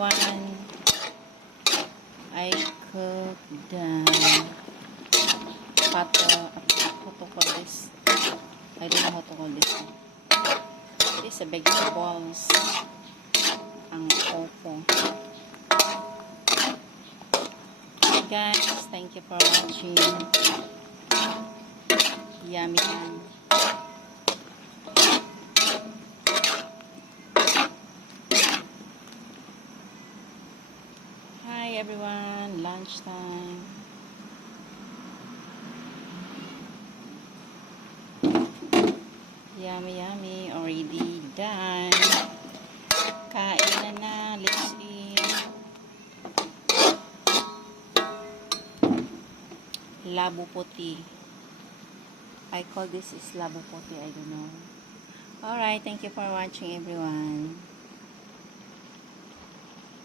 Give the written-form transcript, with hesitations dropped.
everyone. I cooked what to call this? I don't know how to call this. This is a vegetables. Ang opo. Hey guys, thank you for watching. Yummy yan. Hi everyone, lunchtime. Yummy, yummy, already done. Kain na, let's eat. Labo puti. I call this is labo puti, I don't know. Alright, thank you for watching everyone.